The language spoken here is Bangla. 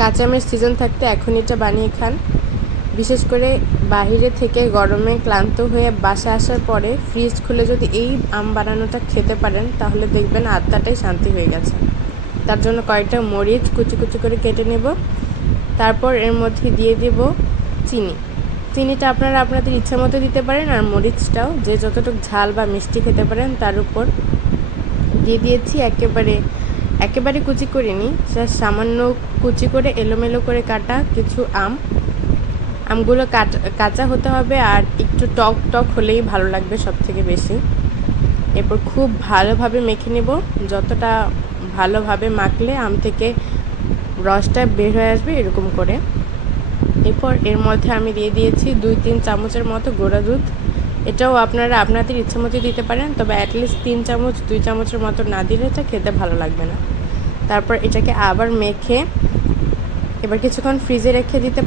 কাঁচামের সিজন থাকতে এখন এটা বানিয়ে খান। বিশেষ করে বাইরে থেকে গরমে ক্লান্ত হয়ে বাসায় আসার পরে ফ্রিজ খুলে যদি এই আম বানানোটা খেতে পারেন তাহলে দেখবেন আত্মাটাই শান্তি হয়ে গেছে। তার জন্য কয়েকটা মরিচ কুচি কুচি করে কেটে নেব। তারপর এর মধ্যে দিয়ে দেব চিনিটা আপনারা আপনাদের ইচ্ছা মতো দিতে পারেন, আর মরিচটাও যে যতটুকু ঝাল বা মিষ্টি খেতে পারেন তার উপর দিয়ে দিয়েছি। একেবারে কুচি করিনি, সামান্য কুচি করে এলোমেলো করে কাটা কিছু আমগুলো কাঁচা হতে হবে আর একটু টক টক হলেই ভালো লাগবে সব থেকে বেশি। এরপর খুব ভালোভাবে মেখে নেব। যতটা ভালোভাবে মাখলে আম থেকে রসটা বের হয়ে আসবে এরকম করে। এরপর এর মধ্যে আমি দিয়ে দিয়েছি 2-3 চামচের মতো গুঁড়া দুধ। এটাও আপনারা আপনাদের ইচ্ছা মতো দিতে পারেন, তবে অ্যাটলিস্ট 3 চামচ 2 চামচের মতো না দিলে এটা খেতে ভালো লাগবে না। তারপর এটাকে আবার মেখে এবার কিছুক্ষণ ফ্রিজে রেখে দিতে